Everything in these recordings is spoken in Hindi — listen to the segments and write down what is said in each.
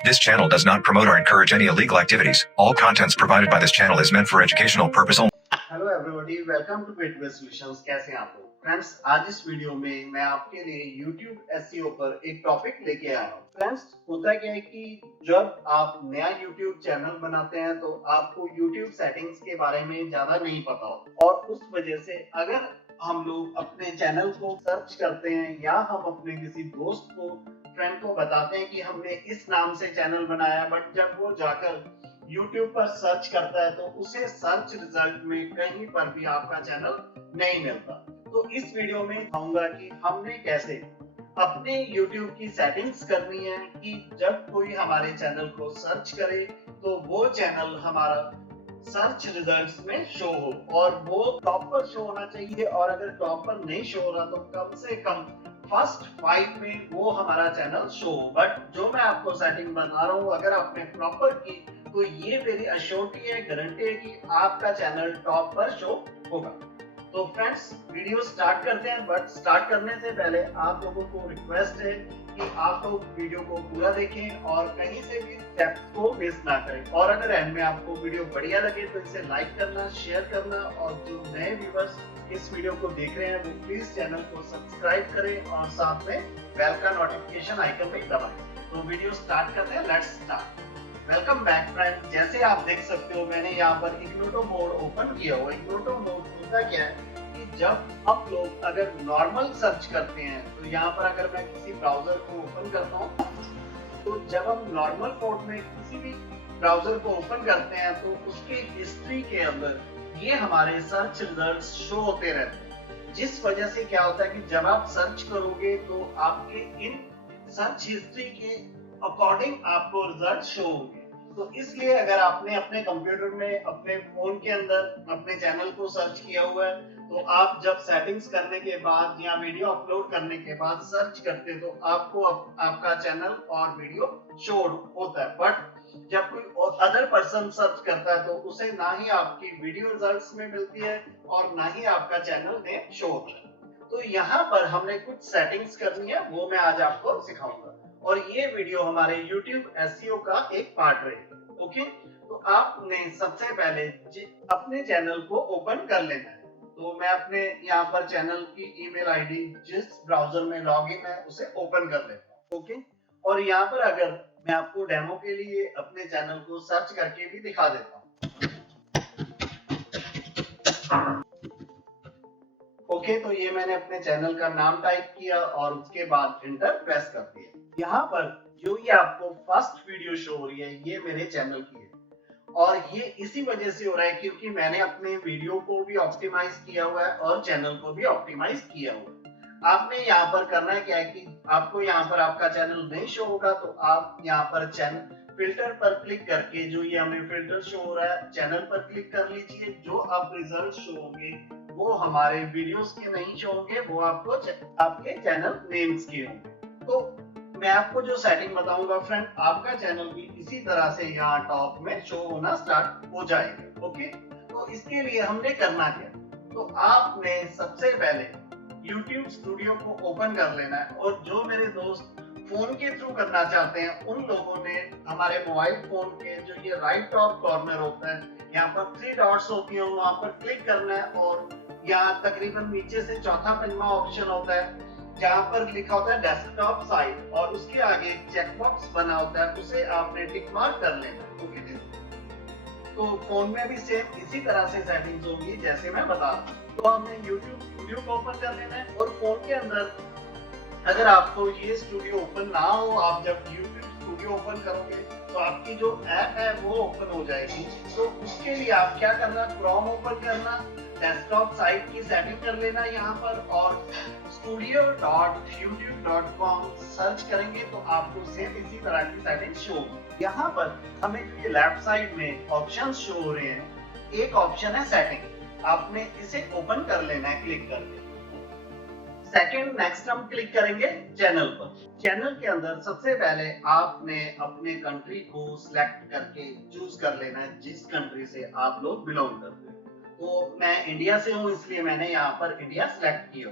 This channel does not promote or encourage any illegal activities. All contents provided by this channel is meant for educational purpose only. Hello everybody, welcome to Gateway Solutions. कैसे हैं आप लोग? फ्रेंड्स, आज इस वीडियो में मैं आपके लिए YouTube SEO पर एक टॉपिक लेके आया हूँ। फ्रेंड्स, होता क्या है कि जब आप नया YouTube चैनल बनाते हैं तो आपको YouTube सेटिंग्स के बारे में ज्यादा नहीं पता होता, और उस वजह से अगर हम लोग अपने चैनल को सर्च करते हैं या हम अपने किसी दोस्त को, फ्रेंड को बताते हैं कि हमने इस नाम से चैनल बनाया, बट जब वो जाकर YouTube पर सर्च करता है तो उसे सर्च रिजल्ट में कहीं पर भी आपका चैनल नहीं मिलता। तो इस वीडियो में बताऊंगा कि हमने कैसे अपने YouTube की सेटिंग्स करनी है कि जब कोई हमारे चैनल को सर्च करे तो वो चैनल हमारा सर्च रिजल्ट्स में शो हो, और वो टॉप पर शो होना चाहिए। और अगर टॉप पर नहीं शो हो रहा तो कम से कम फर्स्ट 5 में वो हमारा चैनल शो हो। बट जो मैं आपको सेटिंग बता रहा हूँ, अगर आपने प्रॉपर की तो ये मेरी अश्योरिटी है, गारंटी है कि आपका चैनल टॉप पर शो होगा। तो फ्रेंड्स, वीडियो स्टार्ट करते हैं, बट स्टार्ट करने से पहले आप लोगों को रिक्वेस्ट है कि आप लोग वीडियो को पूरा देखें और कहीं से भी स्टेप्स को मिस ना करें। और अगर एंड में आपको वीडियो बढ़िया लगे तो इसे लाइक करना, शेयर करना, और जो नए व्यूअर्स इस वीडियो को देख रहे हैं वो प्लीज चैनल को सब्सक्राइब करें और साथ में बेल का नोटिफिकेशन आइकन भी दबाएं। तो वीडियो स्टार्ट करते हैं, let's start. Welcome back friend. जैसे आप देख सकते हो, मैंने यहाँ पर इग्नोटो मोड ओपन किया हुआ। इग्नोटो मोड होता क्या है कि जब आप लोग अगर नॉर्मल सर्च करते हैं तो यहाँ पर अगर मैं किसी ब्राउजर को ओपन करता हूँ, तो जब हम नॉर्मल मोड में किसी भी ब्राउजर को ओपन करते हैं तो उसके हिस्ट्री के अंदर ये हमारे सर्च रिजल्ट्स शो होते रहते हैं। जिस वजह से क्या होता है कि जब आप सर्च करोगे तो आपके इन सर्च हिस्ट्री के अकॉर्डिंग आपको रिजल्ट शो होंगे। तो इसलिए अगर आपने अपने कंप्यूटर में, अपने फोन के अंदर अपने चैनल को सर्च किया हुआ है, तो आप जब सेटिंग्स करने के बाद या वीडियो अपलोड करने के बाद सर्च करते हैं तो आपको आपका चैनल और वीडियो शो होता है। बट जब कोई अदर पर्सन सर्च करता है तो उसे ना ही आपकी वीडियो रिजल्ट्स में मिलती है और ना ही आपका चैनल नेम शो होता है। तो यहाँ पर हमने कुछ सेटिंग्स करनी है, वो मैं आज आपको सिखाऊंगा, और ये वीडियो हमारे YouTube SEO का एक पार्ट रहेगा। ओके, तो आपने सबसे पहले अपने चैनल को ओपन कर लेना है। तो मैं अपने यहाँ पर चैनल की ईमेल आईडी जिस ब्राउजर में लॉगिन है उसे ओपन कर लेता हूँ। ओके, और यहाँ पर अगर मैं आपको डेमो के लिए अपने चैनल को सर्च करके भी दिखा देता हूँ। ओके, तो ये मैंने अपने चैनल का नाम टाइप किया और उसके बाद इंटर प्रेस कर दिया। यहाँ पर जो ये आपको फर्स्ट वीडियो शो हो रही है ये मेरे चैनल की है, और ये इसी वजह से हो रहा है क्योंकि मैंने अपने वीडियो को भी ऑप्टिमाइज किया हुआ है और चैनल को भी ऑप्टिमाइज किया हुआ है। आपने यहाँ पर करना है क्या है कि आपको यहाँ पर आपका चैनल नहीं शो होगा तो आप यहाँ पर चैनल फिल्टर पर क्लिक करके, जो ये हमें फिल्टर शो हो रहा है, चैनल पर क्लिक कर लीजिए। जो आप रिजल्ट शो होंगे वो हमारे वीडियोस के नहीं शो होंगे, वो आपको आपके चैनल नेम्स के होंगे। तो मैं आपको जो सेटिंग बताऊंगा फ्रेंड, आपका चैनल भी इसी तरह से यहाँ टॉप में शो होना स्टार्ट हो जाएगा। ओके, तो इसके लिए हमने करना क्या, तो आपने सबसे पहले YouTube स्टूडियो को ओपन कर लेना है। और जो मेरे दोस्त फोन के थ्रू करना चाहते हैं उन लोगों ने हमारे मोबाइल फोन के जो ये राइट टॉप कॉर्नर होता है, यहाँ पर 3 डॉट्स होती है, वहां पर क्लिक करना है, और यहाँ तकरीबन नीचे से चौथा पंजवा ऑप्शन होता है जहाँ पर लिखा होता है डेस्कटॉप साइट, और उसके आगे चेकबॉक्स बना होता है, उसे आपने टिक मार्क कर लेना है। ओके, तो फोन में भी सेम इसी तरह से सेटिंग्स होंगी जैसे मैं बता रहा हूँ। तो हमने YouTube स्टूडियो को ओपन कर लेना है, और फोन के अंदर अगर आपको ये स्टूडियो ओपन ना हो, आप जब YouTube स्टूडियो ओपन करोगे तो आपकी जो ऐप है वो ओपन हो जाएगी। तो उसके लिए आप क्या करना, क्रोम ओपन करना, डेस्कटॉप साइट की सेटिंग कर लेना यहाँ पर, और studio.youtube.com सर्च करेंगे तो आपको सेम इसी तरह की सेटिंग शो होगी। यहाँ पर हमें जो ये लेफ्ट साइड में ऑप्शंस शो हो रहे हैं, एक ऑप्शन है सेटिंग, आपने इसे ओपन कर लेना है क्लिक करके। सेकंड, नेक्स्ट हम क्लिक करेंगे चैनल पर। चैनल के अंदर सबसे पहले आपने अपने कंट्री को सिलेक्ट करके चूज कर लेना है, जिस कंट्री से आप लोग बिलोंग करते हैं। तो मैं इंडिया से हूँ, इसलिए मैंने यहाँ पर इंडिया सिलेक्ट किया।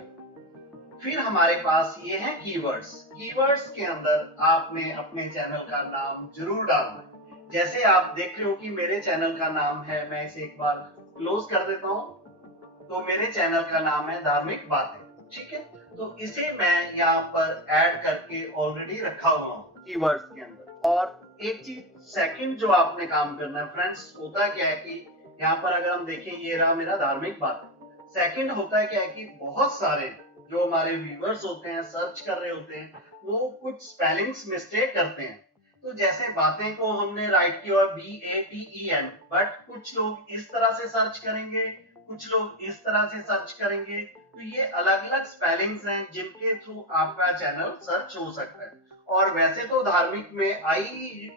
फिर हमारे पास ये है कीवर्ड्स। कीवर्ड्स के अंदर आपने अपने चैनल का नाम जरूर डालना है। जैसे आप देख रहे हो कि मेरे चैनल का नाम है, मैं इसे एक बार क्लोज कर देता हूँ। तो मेरे चैनल का नाम है धार्मिक बातें, ठीक है। तो इसे मैं यहाँ पर ऐड करके ऑलरेडी रखा हुआ हूँ कीवर्ड्स के अंदर। और एक चीज सेकंड जो आपने काम करना है फ्रेंड्स, होता क्या है कि यहाँ पर अगर हम देखें, ये रहा मेरा धार्मिक बातें। सेकंड होता है क्या है कि बहुत सारे जो हमारे व्यूअर्स होते हैं, सर्च कर रहे होते हैं, वो कुछ स्पेलिंग्स मिस्टेक करते हैं। तो जैसे बातें को हमने राइट किया BATEN, बट कुछ लोग इस तरह से सर्च करेंगे, कुछ लोग इस तरह से सर्च करेंगे। तो ये अलग अलग स्पेलिंग्स हैं जिनके थ्रू आपका चैनल सर्च हो सकता है। और वैसे तो धार्मिक में आई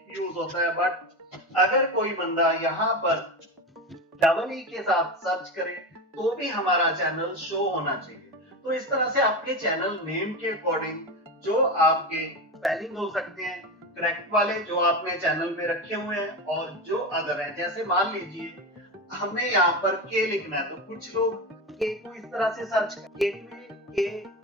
यूज होता है, बट अगर कोई बंदा यहाँ पर डबल के साथ सर्च करे तो भी हमारा चैनल शो होना चाहिए। तो इस तरह से आपके चैनल नेम के अकॉर्डिंग जो आपके स्पेलिंग हो सकते हैं करेक्ट वाले जो आपने चैनल में रखे हुए हैं, और जो अदर है, जैसे मान लीजिए हमने यहाँ पर के लिखना है, तो कुछ लोग के को इस तरह से सर्च के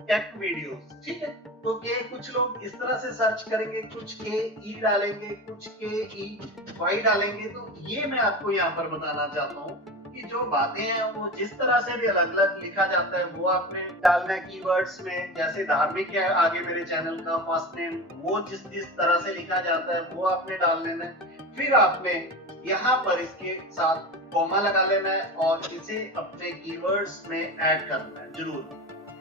टेक वीडियोस, ठीक है। तो के कुछ लोग इस तरह से सर्च करेंगे, कुछ के ई डालेंगे, कुछ के ई वाई डालेंगे। तो ये मैं आपको यहाँ पर बताना चाहता हूँ कि जो बातें हैं वो जिस तरह से भी अलग अलग लिखा जाता है वो आपने डालना है कीवर्ड्स में। जैसे धार्मिक है आगे मेरे चैनल का फर्स्ट नेम, वो जिस तरह से लिखा जाता है वो आपने डाल लेना है। फिर आपने यहाँ पर इसके साथ कॉमा लगा लेना है और इसे अपने कीवर्ड्स में ऐड करना है जरूर,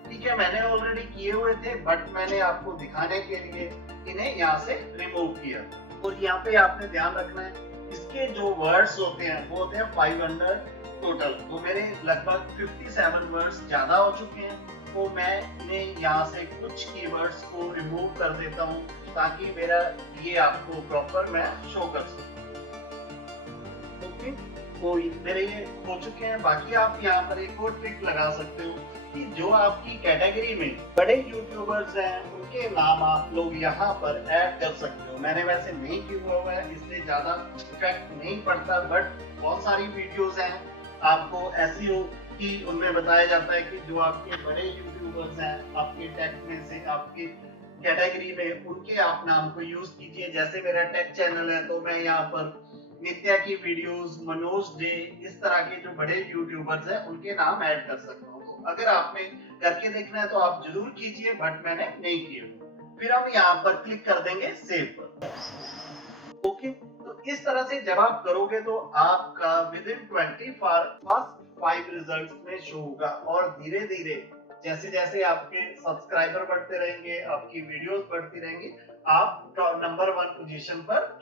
ठीक है। मैंने ऑलरेडी किए हुए थे, बट मैंने आपको दिखाने के लिए इन्हें यहाँ से रिमूव किया। और यहाँ पे आपने ध्यान रखना है इसके जो वर्ड्स होते हैं वो होते हैं 500 टोटल। तो मेरे लगभग 57 वर्ड्स ज्यादा हो चुके हैं, तो मैं इन्हें यहाँ से कुछ कीवर्ड्स को रिमूव कर देता हूँ ताकि मेरा ये आपको प्रॉपर मैं शो कर सकूं। ओके, तो मेरे ये हो चुके हैं। बाकी आप यहाँ पर एक और ट्रिक लगा सकते हो कि जो आपकी कैटेगरी में बड़े यूट्यूबर्स हैं उनके नाम आप लोग यहाँ पर ऐड कर सकते हो। मैंने वैसे नहीं किया हुआ है, इससे ज्यादा इफेक्ट नहीं पड़ता, बट बहुत सारी वीडियोस हैं आपको एसईओ की, उनमें बताया जाता है कि जो आपके बड़े यूट्यूबर्स हैं आपके टेक में से, आपके कैटेगरी में, उनके आप नाम को यूज कीजिए। जैसे मेरा टेक चैनल है तो मैं यहाँ पर नित्या की वीडियोस, मनोज डे, इस तरह के जो बड़े यूट्यूबर्स हैं उनके नाम ऐड कर सकता हूँ। तो अगर आपने करके देखना है तो आप जरूर कीजिए, बट मैंने नहीं किया। फिर हम यहाँ पर क्लिक कर देंगे सेव पर। ओके, तो इस तरह से जब आप करोगे तो आपका विद इन 24 फर्स्ट 5 रिजल्ट में शो होगा। और धीरे धीरे जैसे जैसे आपके सब्सक्राइबर बढ़ते रहेंगे, आपकी वीडियोस बढ़ती रहेंगी, आप नंबर 1 पोजीशन पर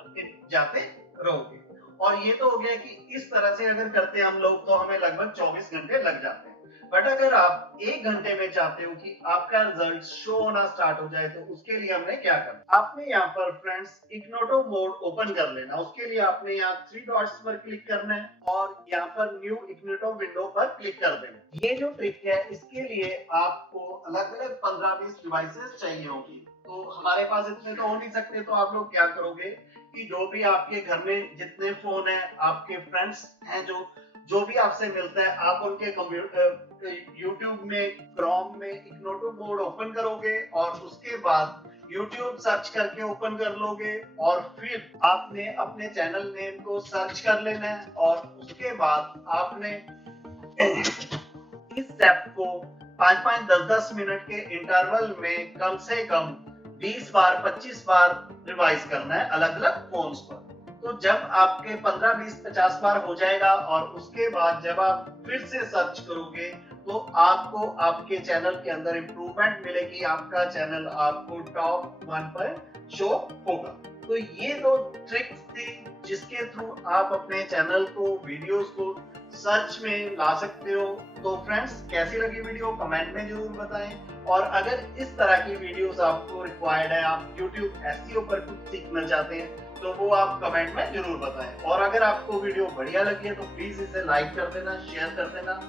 जाते रहोगे। और ये तो हो गया कि इस तरह से अगर करते हैं हम लोग तो हमें लगभग 24 घंटे लग जाते हैं। बट अगर आप 1 घंटे में चाहते हो कि आपका रिजल्ट शो होना स्टार्ट हो जाए, तो उसके लिए हमने क्या करना, आपने यहाँ पर फ्रेंड्स इग्नोटो मोड ओपन कर लेना। उसके लिए आपने यहाँ 3 डॉट्स पर क्लिक करना है और यहाँ पर न्यू इग्नोटो विंडो पर क्लिक कर देना। ये जो ट्रिक है इसके लिए आपको अलग अलग 15-20 डिवाइसेस चाहिए होगी। तो हमारे पास इतने तो हो नहीं सकते, तो आप लोग क्या करोगे कि जो भी आपके घर में जितने फोन है, आपके फ्रेंड्स हैं जो भी आपसे मिलता है, आप उनके कंप्यूटर यूट्यूब में क्रोम में इग्नोटो मोड ओपन करोगे और उसके बाद यूट्यूब सर्च करके ओपन कर लोगे। और फिर आपने अपने चैनल नेम को सर्च कर लेना है और उसके बाद आपने इस स्टेप को 5-5, 10-10 मिनट के इंटरवल में कम से कम 20 बार 25 बार रिवाइज करना है अलग अलग फोन्स पर। तो जब आपके 15, 20, 50 बार हो जाएगा और उसके बाद जब आप फिर से सर्च करोगे तो आपको आपके चैनल के अंदर इंप्रूवमेंट मिलेगी, आपका चैनल आपको टॉप 1 पर शो होगा। तो ये दो ट्रिक्स थी जिसके थ्रू आप अपने चैनल को, वीडियोस को सर्च में ला सकते हो। तो फ्रेंड्स, कैसी लगी वीडियो कमेंट में जरूर बताएं। और अगर इस तरह की वीडियोस आपको रिक्वायर्ड है, आप YouTube SEO पर कुछ सीखना चाहते हैं, तो वो आप कमेंट में जरूर बताएं। और अगर आपको वीडियो बढ़िया लगी है तो प्लीज इसे लाइक कर देना, शेयर कर देना।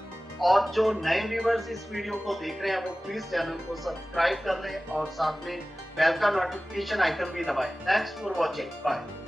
और जो नए व्यूअर्स इस वीडियो को देख रहे हैं वो प्लीज चैनल को सब्सक्राइब कर लें और साथ में बेल का नोटिफिकेशन आइकन भी दबाएं। Thanks for watching, bye.